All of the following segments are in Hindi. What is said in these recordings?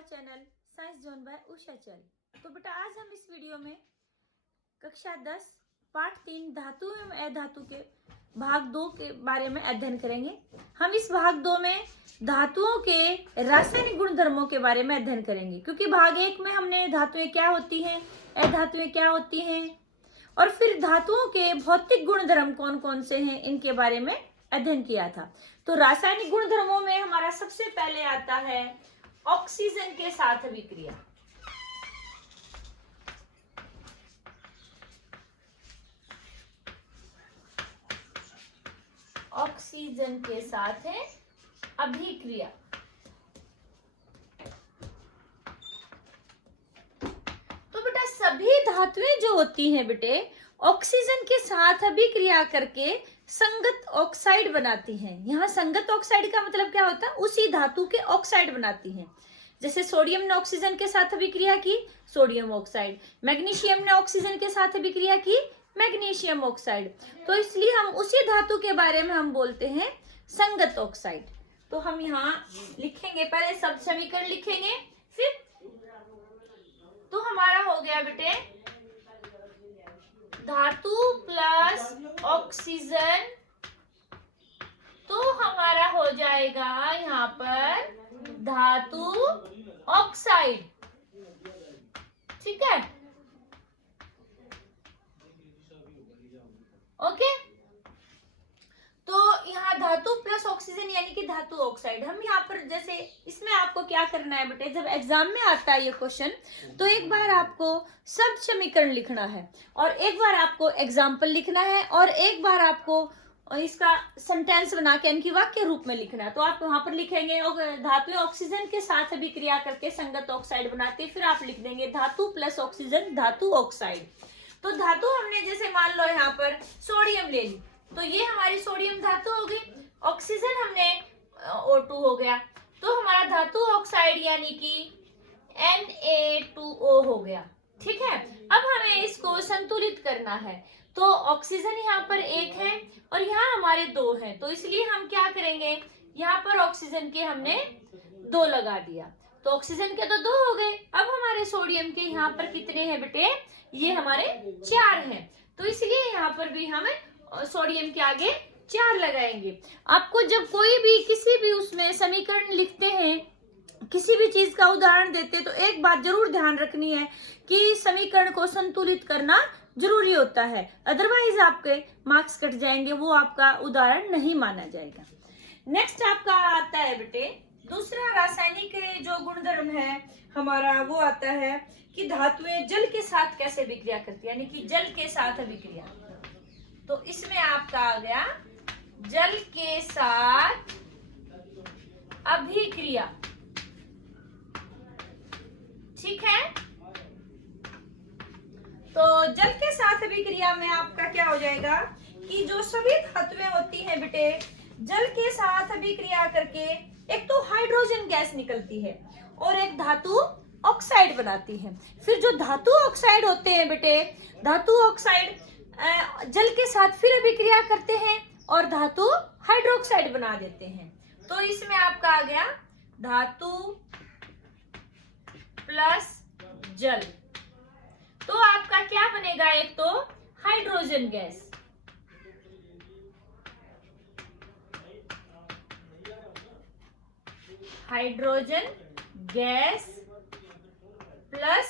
Our channel science zone by Usha चल। तो बेटा आज हम इस वीडियो में कक्षा 10 पाठ 3 धातु एवं अधातु के भाग 2 के बारे में अध्ययन करेंगे। हम इस भाग 2 में धातुओं के रासायनिक गुणधर्मों के बारे में अध्ययन करेंगे, क्योंकि भाग 1 में हमने धातुएं क्या होती हैं, अधातुएं क्या होती हैं और फिर धातुओं के भौतिक गुणधर्म कौन कौन से हैं, इनके बारे में अध्ययन किया था। तो रासायनिक गुणधर्मों में हमारा सबसे पहले आता है ऑक्सीजन के साथ अभिक्रिया। ऑक्सीजन के साथ है अभिक्रिया। तो बेटा सभी धातुएं जो होती हैं बेटे ऑक्सीजन के साथ अभिक्रिया करके संगत ऑक्साइड बनाती हैं। यहाँ संगत ऑक्साइड का मतलब क्या होता है, उसी धातु के ऑक्साइड बनाती हैं। जैसे सोडियम ने ऑक्सीजन के साथ अभिक्रिया की, सोडियम ऑक्साइड। मैग्नीशियम ने ऑक्सीजन के साथ अभिक्रिया की, मैग्नीशियम ऑक्साइड। तो इसलिए हम उसी धातु के बारे में हम बोलते हैं संगत ऑक्साइड। तो हम यहाँ लिखेंगे, पहले सब समीकरण लिखेंगे, फिर तो हमारा हो गया बेटे धातु प्लस ऑक्सीजन, तो हमारा हो जाएगा यहाँ पर धातु ऑक्साइड। ठीक है, ओके। तो यहाँ धातु प्लस ऑक्सीजन यानी कि धातु ऑक्साइड। हम यहाँ पर जैसे इसमें आपको क्या करना है बेटे, जब एग्जाम में आता है ये क्वेश्चन, तो एक बार आपको सब समीकरण लिखना है और एक बार आपको एग्जाम्पल लिखना है और एक बार आपको इसका सेंटेंस बना के इनकी वाक्य रूप में लिखना है। तो आप वहां पर लिखेंगे धातुएं ऑक्सीजन के साथ अभिक्रिया करके संगत ऑक्साइड बनाते, फिर आप लिख देंगे धातु प्लस ऑक्सीजन धातु ऑक्साइड। तो धातु हमने जैसे मान लो यहाँ पर सोडियम ले ली, तो ये हमारी सोडियम धातु हो गई। ऑक्सीजन हमने O2 हो गया, तो हमारा धातु ऑक्साइड यानी कि Na2O हो गया। ठीक है, अब हमें इसको संतुलित करना है। तो ऑक्सीजन यहाँ पर एक है और यहाँ हमारे 2 हैं, तो इसलिए हम क्या करेंगे, यहाँ पर ऑक्सीजन के हमने 2 लगा दिया, तो ऑक्सीजन के तो 2 हो गए। अब हमारे सोडियम के यहाँ पर कितने हैं बेटे, ये हमारे 4 हैं, तो इसलिए यहाँ पर भी हम सोडियम के आगे 4 लगाएंगे। आपको जब कोई भी किसी भी उसमें समीकरण लिखते हैं, किसी भी चीज का उदाहरण देते, तो एक बात जरूर ध्यान रखनी है कि समीकरण को संतुलित करना जरूरी होता है, अदरवाइज आपके मार्क्स कट जाएंगे, वो आपका उदाहरण नहीं माना जाएगा। नेक्स्ट आपका आता है बेटे दूसरा रासायनिक जो गुणधर्म है हमारा, वो आता है कि धातुएं जल के साथ कैसे अभिक्रिया करती है, यानी कि जल के साथ अभिक्रिया। तो इसमें आपका आ गया जल के साथ अभिक्रिया। ठीक है, तो जल के साथ अभिक्रिया में आपका क्या हो जाएगा कि जो सभी धातुएं होती हैं बेटे जल के साथ अभिक्रिया करके एक तो हाइड्रोजन गैस निकलती है और एक धातु ऑक्साइड बनाती है। फिर जो धातु ऑक्साइड होते हैं बेटे, धातु ऑक्साइड जल के साथ फिर अभिक्रिया करते हैं और धातु हाइड्रोक्साइड बना देते हैं। तो इसमें आपका आ गया धातु प्लस जल, तो आपका क्या बनेगा, एक तो hydrogen gas, hydrogen gas plus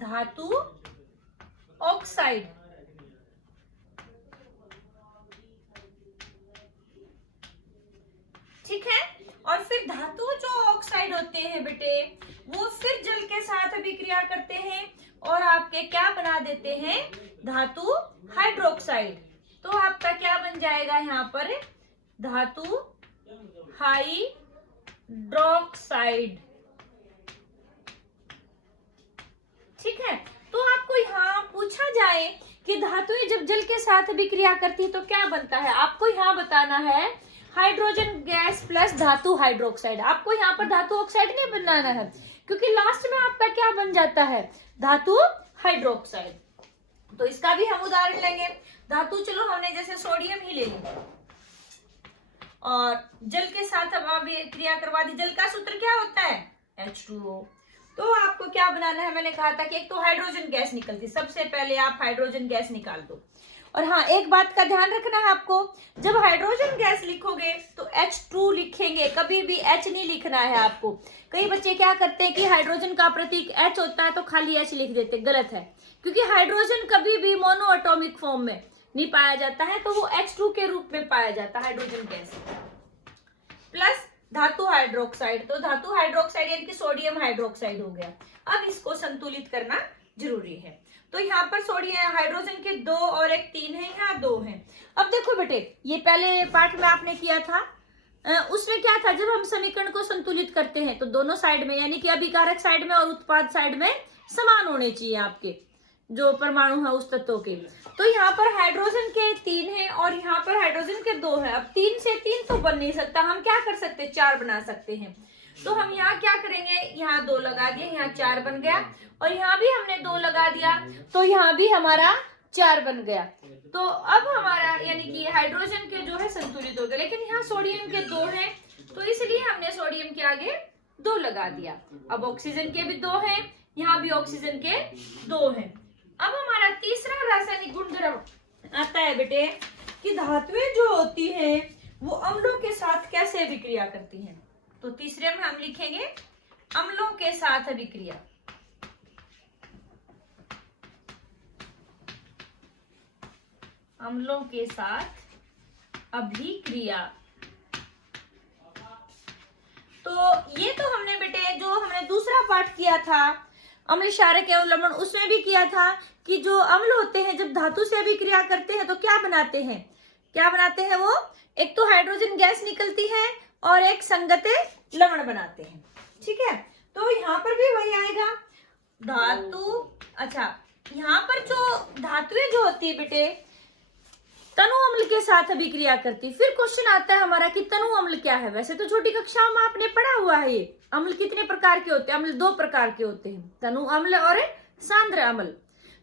धातु ऑक्साइड। ठीक है, और फिर धातु जो ऑक्साइड होते हैं बेटे वो फिर जल के साथ अभिक्रिया करते हैं और आपके क्या बना देते हैं, धातु हाइड्रोक्साइड। तो आपका क्या बन जाएगा यहाँ पर, धातु हाइड्रोक्साइड। ठीक है, तो आपको यहाँ पूछा जाए कि धातुएं जब जल के साथ अभिक्रिया करती है तो क्या बनता है, आपको यहाँ बताना है हाइड्रोजन गैस प्लस धातु हाइड्रोक्साइड। आपको यहाँ पर धातु ऑक्साइड नहीं बनाना है, क्योंकि लास्ट में आपका क्या बन जाता है, धातु हाइड्रोक्साइड। तो इसका भी हम उदाहरण लेंगे। धातु चलो हमने जैसे सोडियम ही ले ली और जल के साथ अब क्रिया करवा दी। जल का सूत्र क्या होता है H2O। तो आपको क्या बनाना है, मैंने कहा था कि एक तो हाइड्रोजन गैस निकलती, सबसे पहले आप हाइड्रोजन गैस निकाल दो। और हाँ, एक बात का ध्यान रखना है आपको, जब हाइड्रोजन गैस लिखोगे तो H2 लिखेंगे, कभी भी H नहीं लिखना है आपको। कई बच्चे क्या करते हैं कि हाइड्रोजन का प्रतीक H होता है तो खाली H लिख देते, गलत है, क्योंकि हाइड्रोजन कभी भी मोनो एटॉमिक फॉर्म में नहीं पाया जाता है, तो वो H2 के रूप में पाया जाता है हाइड्रोजन गैस। प्लस धातु हाइड्रोक्साइड, तो धातु हाइड्रोक्साइड यानी कि सोडियम हाइड्रोक्साइड हो गया। अब इसको संतुलित करना जरूरी है। तो यहाँ पर सोडियम हाइड्रोजन के 2 और एक 3 है, यहाँ 2 है। अब देखो बेटे, ये पहले पार्ट में आपने किया था, उसमें क्या था, जब हम समीकरण को संतुलित करते हैं तो दोनों साइड में यानी कि अभिकारक साइड में और उत्पाद साइड में समान होने चाहिए आपके जो परमाणु है उस तत्व के। तो यहाँ पर हाइड्रोजन के 3 है और यहाँ पर हाइड्रोजन के 2 है। अब 3 से 3 तो बन नहीं सकता, हम क्या कर सकते हैं, 4 बना सकते हैं। तो हम यहाँ क्या करेंगे, यहाँ 2 लगा दिए, यहाँ 4 बन गया, और यहाँ भी हमने 2 लगा दिया तो यहाँ भी हमारा 4 बन गया। तो अब हमारा यानी कि हाइड्रोजन के जो है संतुलित हो गए, लेकिन यहाँ सोडियम के 2 हैं तो इसलिए हमने सोडियम के आगे 2 लगा दिया। अब ऑक्सीजन के भी 2 हैं, यहाँ भी ऑक्सीजन के 2 हैं। अब हमारा तीसरा रासायनिक गुणधर्म आता है बेटे कि धातुएं जो होती हैं वो अम्लों के साथ कैसे अभिक्रिया करती हैं। तो तीसरे में हम लिखेंगे अम्लों के साथ अभिक्रिया। अम्लों के साथ अभिक्रिया। तो ये तो हमने बेटे जो हमने दूसरा पाठ किया था अम्ल क्षारक एवं लवण, उसमें भी किया था कि जो अम्ल होते हैं जब धातु से अभिक्रिया करते हैं तो क्या बनाते हैं, क्या बनाते हैं वो, एक तो हाइड्रोजन गैस निकलती है और एक संगते लवण बनाते हैं। ठीक है, तो यहाँ पर भी वही आएगा धातु। अच्छा, यहाँ पर जो धातुएं जो होती है बेटे तनु अम्ल के साथ अभिक्रिया करती। फिर क्वेश्चन आता है हमारा कि तनु अम्ल क्या है। वैसे तो छोटी कक्षा में आपने पढ़ा हुआ है ये अम्ल कितने प्रकार के होते हैं। अम्ल 2 प्रकार के होते हैं, तनु अम्ल और सांद्र अम्ल।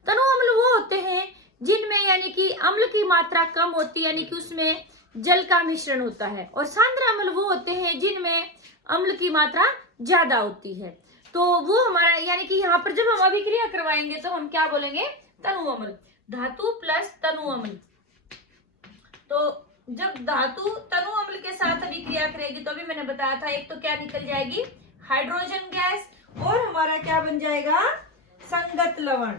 तनु अम्ल वो होते हैं जिनमें यानी कि अम्ल की मात्रा कम होती है, यानी कि उसमें जल का मिश्रण होता है, और सांद्र अम्ल वो होते हैं जिनमें अम्ल की मात्रा ज्यादा होती है। तो वो हमारा यानी कि यहाँ पर जब हम अभिक्रिया करवाएंगे तो हम क्या बोलेंगे, तनु अम्ल। धातु प्लस तनु अम्ल। तो जब धातु तनु अम्ल के साथ अभिक्रिया करेगी तो अभी मैंने बताया था एक तो क्या निकल जाएगी, हाइड्रोजन गैस, और हमारा क्या बन जाएगा, संगत लवण।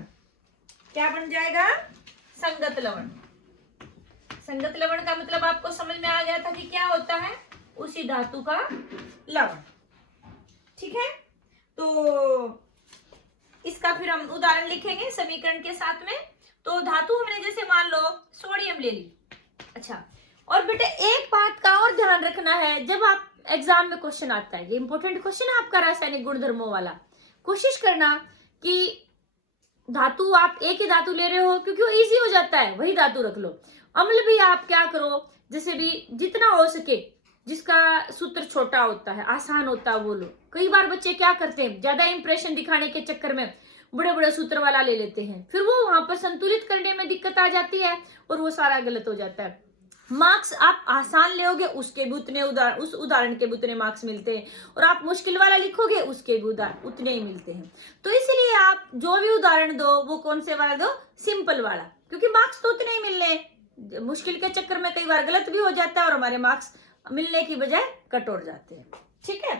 क्या बन जाएगा, संगत लवण। संगत लवण का मतलब आपको समझ में आ गया था कि क्या होता है, उसी धातु का लवण। ठीक है, तो इसका फिर हम उदाहरण लिखेंगे समीकरण के साथ में। तो धातु हमने जैसे मान लो सोडियम ले ली। अच्छा, और बेटे एक बात का और ध्यान रखना है, जब आप एग्जाम में क्वेश्चन आता है, ये इंपॉर्टेंट क्वेश्चन है आपका रासायनिक गुणधर्मों वाला, कोशिश करना कि धातु आप एक ही धातु ले रहे हो क्योंकि वो इजी हो जाता है, वही धातु रख लो। अम्ल भी आप क्या करो, जैसे भी जितना हो सके, जिसका सूत्र छोटा होता है, आसान होता है वो लो। कई बार बच्चे क्या करते हैं, ज्यादा इंप्रेशन दिखाने के चक्कर में बड़े बड़े सूत्र वाला ले लेते हैं, फिर वो वहां पर संतुलित करने में दिक्कत आ जाती है और वो सारा गलत हो जाता है। मार्क्स आप आसान लोगे उसके भी उतने उस उदाहरण के भी उतने मार्क्स मिलते हैं, और आप मुश्किल वाला लिखोगे उसके भी उतने ही मिलते हैं। तो इसलिए आप जो भी उदाहरण दो वो कौन से वाला दो, सिंपल वाला, क्योंकि मार्क्स तो उतने ही मिलने। मुश्किल के चक्कर में कई बार गलत भी हो जाता है और हमारे मार्क्स मिलने की बजाय कट और जाते हैं। ठीक है,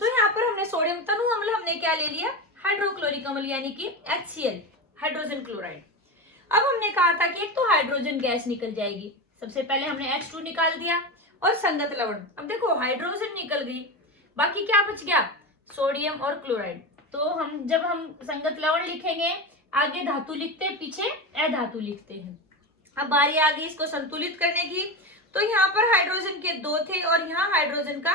तो यहाँ पर हमने सोडियम तनु अम्ल हमने क्या ले लिया, हाइड्रोक्लोरिक अम्ल यानी कि HCl, हाइड्रोजन क्लोराइड। अब हमने कहा था कि एक तो हाइड्रोजन गैस निकल जाएगी, सबसे पहले हमने H2 निकाल दिया, और संगत लवण। अब देखो हाइड्रोजन निकल गई, बाकी क्या बच गया, सोडियम और क्लोराइड। तो हम जब हम संगत लवण लिखेंगे आगे धातु लिखते हैं, पीछे अधातु लिखते हैं। अब बारी आ गई इसको संतुलित करने की। तो यहाँ पर हाइड्रोजन के 2 थे और यहाँ हाइड्रोजन का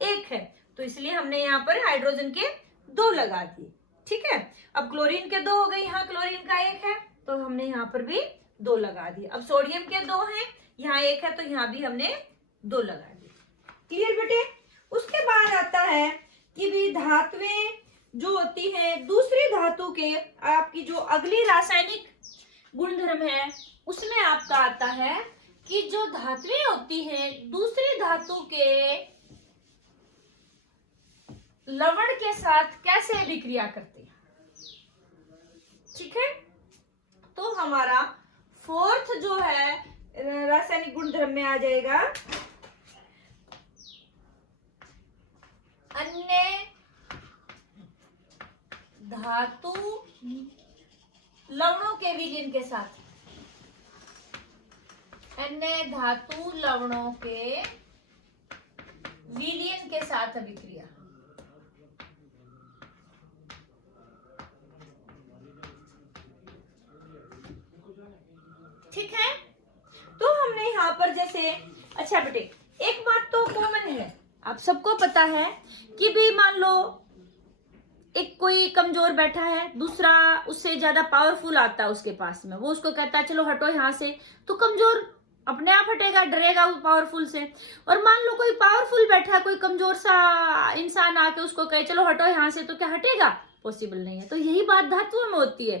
1 है, तो इसलिए हमने यहाँ पर हाइड्रोजन के 2 लगा दिए। ठीक है, अब क्लोरीन के 2 हो गए, यहाँ क्लोरीन का 1 है तो हमने यहाँ पर भी 2 लगा दिए। अब सोडियम के 2 हैं, यहाँ 1 है तो यहाँ भी हमने 2 लगा दिए। क्लियर बेटे। उसके बाद आता है कि भी धातुएं जो होती हैं दूसरी धातु के, आपकी जो अगली रासायनिक गुणधर्म है उसमें आपका आता है कि जो धातुएं होती हैं दूसरी धातु के लवण के साथ कैसे अभिक्रिया करती है। ठीक है, तो हमारा फोर्थ जो है रासायनिक गुणधर्म में आ जाएगा अन्य धातु लवणों के विलयन के साथ, अन्य धातु लवणों के विलयन के साथ अभिक्रिया। ठीक है, तो हमने यहाँ पर जैसे, अच्छा बेटे एक बात तो कॉमन है, आप सबको पता है कि भी मान लो एक कोई कमजोर बैठा है, दूसरा उससे ज्यादा पावरफुल आता है उसके पास में, वो उसको कहता है चलो हटो यहाँ से, तो कमजोर अपने आप हटेगा, डरेगा वो पावरफुल से। और मान लो कोई पावरफुल बैठा है, कोई कमजोर सा इंसान आके उसको कहे चलो हटो यहाँ से, तो क्या हटेगा? पॉसिबल नहीं है। तो यही बात धातुओं में होती है।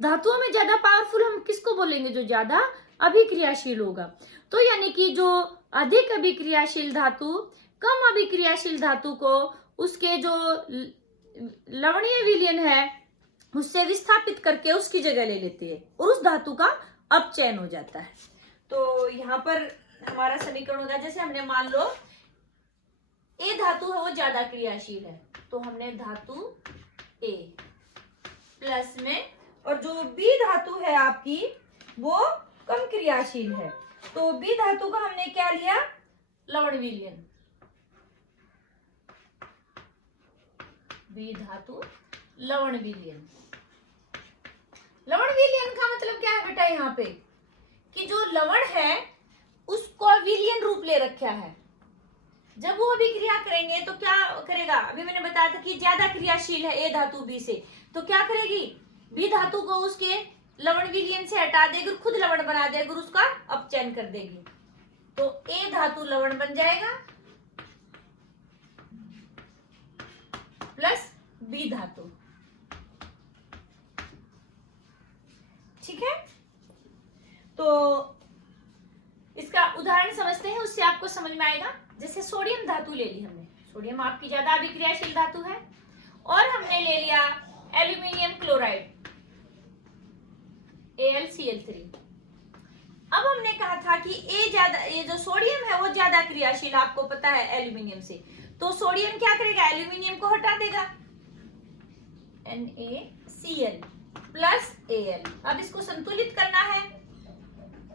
धातुओं में ज्यादा पावरफुल हम किसको बोलेंगे? जो ज्यादा अभिक्रियाशील होगा। तो यानी कि जो अधिक अभिक्रियाशील धातु कम अभिक्रियाशील धातु को उसके जो लवणीय विलयन है उससे विस्थापित करके उसकी जगह ले लेती है और उस धातु का अपचयन हो जाता है। तो यहाँ पर हमारा समीकरण होगा, जैसे हमने मान लो ए धातु है वो ज्यादा क्रियाशील है, तो हमने धातु ए प्लस में, और जो बी धातु है आपकी वो कम क्रियाशील है, तो बी धातु का हमने क्या लिया? लवण विलयन। बी धातु लवण विलयन। लवण विलयन का मतलब क्या है बेटा? यहाँ पे कि जो लवण है उसको विलयन रूप ले रखा है। जब वो अभिक्रिया करेंगे तो क्या करेगा? अभी मैंने बताया था कि ज्यादा क्रियाशील है ए धातु बी से, तो क्या करेगी? बी धातु को उसके लवण विलयन से हटा देगी और खुद लवण बना देगी और उसका अपचयन कर देगी, तो ए धातु लवण बन जाएगा प्लस बी धातु। ठीक है, तो इसका उदाहरण समझते हैं, उससे आपको समझ में आएगा। जैसे सोडियम धातु ले ली हमने, सोडियम आपकी ज्यादा अभिक्रियाशील धातु है, और हमने ले लिया एल्यूमिनियम क्लोराइड AlCl3। अब हमने कहा था कि ये जो सोडियम है वो ज्यादा क्रियाशील, आपको पता है एल्यूमिनियम से, तो सोडियम क्या करेगा? एल्यूमिनियम को हटा देगा, NaCl प्लस Al। अब इसको संतुलित करना है।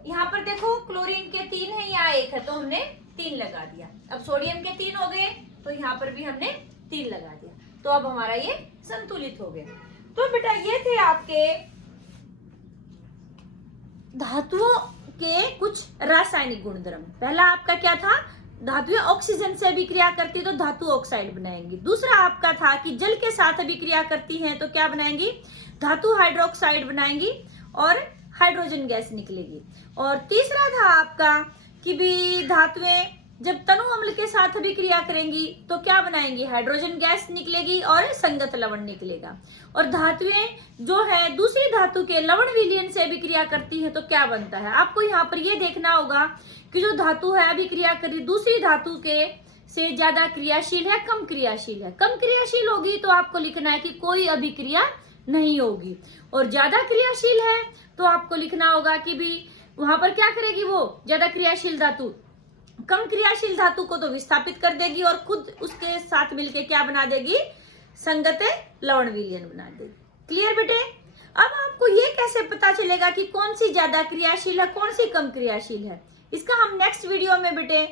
यहाँ पर देखो क्लोरीन के 3 है, यहाँ 1 है, तो हमने 3 लगा दिया। अब सोडियम के 3 हो गए, तो यहाँ पर भी हमने 3 लगा दिया, तो अब हमारा ये संतुलित हो गया। तो बेटा ये थे आपके धातुओं के कुछ रासायनिक गुणधर्म। पहला आपका क्या था? धातुएं ऑक्सीजन से अभिक्रिया करती तो धातु ऑक्साइड बनाएंगी। दूसरा आपका था कि जल के साथ अभिक्रिया करती हैं तो क्या बनाएंगी? धातु हाइड्रोक्साइड बनाएंगी और हाइड्रोजन गैस निकलेगी। और तीसरा था आपका कि भी धातुएं जब तनु अम्ल के साथ अभिक्रिया करेंगी तो क्या बनाएंगी? हाइड्रोजन गैस निकलेगी और संगत लवण निकलेगा। और धातुएं जो है दूसरी धातु के लवण विलयन से अभिक्रिया करती है तो क्या बनता है? आपको यहाँ पर ये देखना होगा कि जो धातु है अभिक्रिया करी दूसरी धातु के से ज्यादा क्रियाशील है, कम क्रियाशील है। कम क्रियाशील होगी तो आपको लिखना है कि कोई अभिक्रिया नहीं होगी, और ज्यादा क्रियाशील है तो आपको लिखना होगा कि भी वहां पर क्या करेगी? वो ज्यादा क्रियाशील धातु कम क्रियाशील धातु को तो विस्थापित कर देगी और खुद उसके साथ मिलके क्या बना देगी? संगत लवण विलयन बना देगी। क्लियर बेटे? अब आपको ये कैसे पता चलेगा कि कौन सी ज्यादा क्रियाशील है, कौन सी कम क्रियाशील है? इसका हम नेक्स्ट वीडियो में बेटे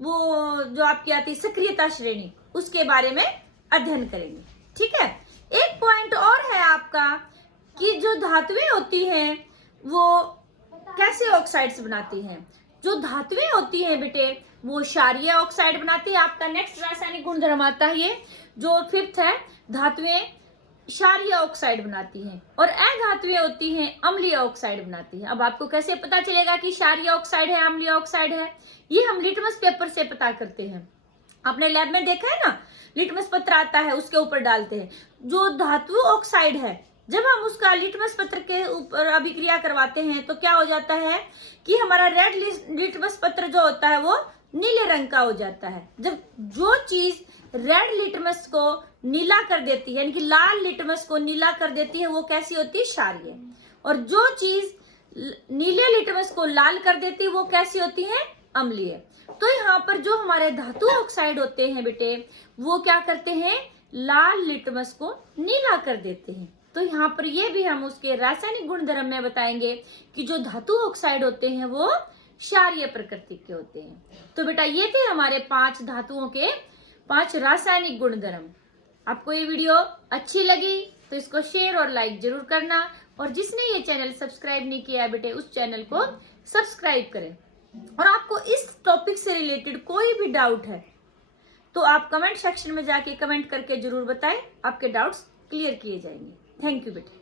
वो जो आपकी आती सक्रियता श्रेणी उसके बारे में अध्ययन करेंगे। ठीक है, एक पॉइंट और है आपका कि जो धातुएं होती हैं वो कैसे ऑक्साइड्स बनाती हैं। जो धातुएं होती हैं बेटे वो क्षारीय ऑक्साइड बनाती है। आपका नेक्स्ट रासायनिक गुणधर्म आता है ये जो 5th है, धातुएं क्षारीय ऑक्साइड बनाती हैं, और अधातुएं होती हैं अम्लीय ऑक्साइड बनाती हैं। अब आपको कैसे पता चलेगा कि क्षारीय ऑक्साइड है अम्लीय ऑक्साइड है? ये हम लिटमस पेपर से पता करते हैं। आपने लैब में देखा है ना, लिटमस पत्र आता है उसके ऊपर डालते हैं। जो धातु ऑक्साइड है जब हम उसका लिटमस पत्र के ऊपर अभिक्रिया करवाते हैं तो क्या हो जाता है कि हमारा रेड लिटमस पत्र जो होता है वो नीले रंग का हो जाता है। जब जो चीज रेड लिटमस को नीला कर देती है, यानी कि लाल लिटमस को नीला कर देती है, वो कैसी होती है? क्षारीय। और जो चीज नीले लिटमस को लाल कर देती है वो कैसी होती है? अम्लीय। तो यहाँ पर जो हमारे धातु ऑक्साइड होते हैं बेटे, वो क्या करते हैं? लाल लिटमस को नीला कर देते हैं। तो यहाँ पर ये भी हम उसके रासायनिक गुणधर्म में बताएंगे कि जो धातु ऑक्साइड होते हैं वो क्षारीय प्रकृति के होते हैं। तो बेटा ये थे हमारे 5 धातुओं के 5 रासायनिक गुणधर्म। आपको ये वीडियो अच्छी लगी तो इसको शेयर और लाइक जरूर करना, और जिसने ये चैनल सब्सक्राइब नहीं किया है बेटे उस चैनल को सब्सक्राइब करें। और आपको इस टॉपिक से रिलेटेड कोई भी डाउट है तो आप कमेंट सेक्शन में जाके कमेंट करके जरूर बताएं, आपके डाउट्स क्लियर किए जाएंगे। थैंक यू बेटे।